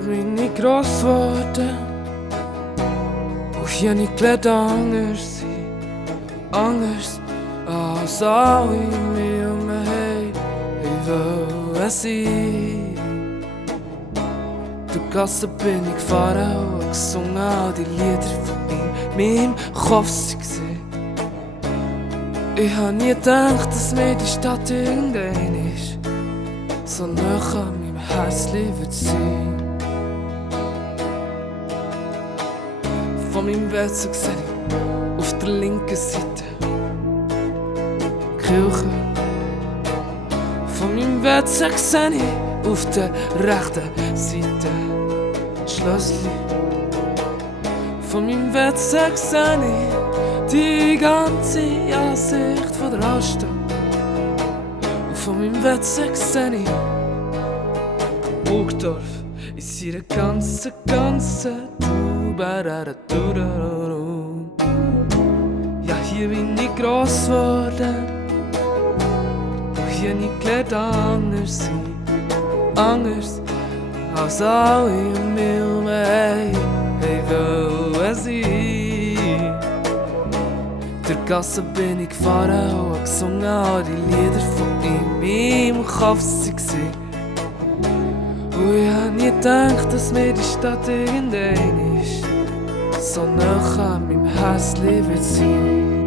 hier bin ich gross geworden. Und hier nicht gelernt anders sein. Anders als alle mir um mich heim. Ich will sein. Durch die Gasse bin ich gefahren und gesungen all die Lieder von ihm. Meinem Kopf waren. Ich hab nie gedacht, dass mir die Stadt irgendein ist. So nah an meinem Häusli wird sein. Von meinem Weg so sehe ich auf der linken Seite Kirche. Von meinem Weg so sehe ich auf der rechten Seite Schlössli. Von meinem Weg so sehe ich die ganze Ansicht von der Altstadt. Und von meinem Weg so sehe ich Burgdorf in seiner ganzen ja, hier bin ich gross geworden. Doch hier nicht gelernt anders sein. Anders als alle um mich herum. Ich will sein. Durch die Gasse bin ich gefahren und hab gesungen all die Lieder von ihm. In meinem Kopf waren. Und ich hab nie gedacht, dass mir die Stadt irgendein ist. So nah an meinem Häusli wird sein.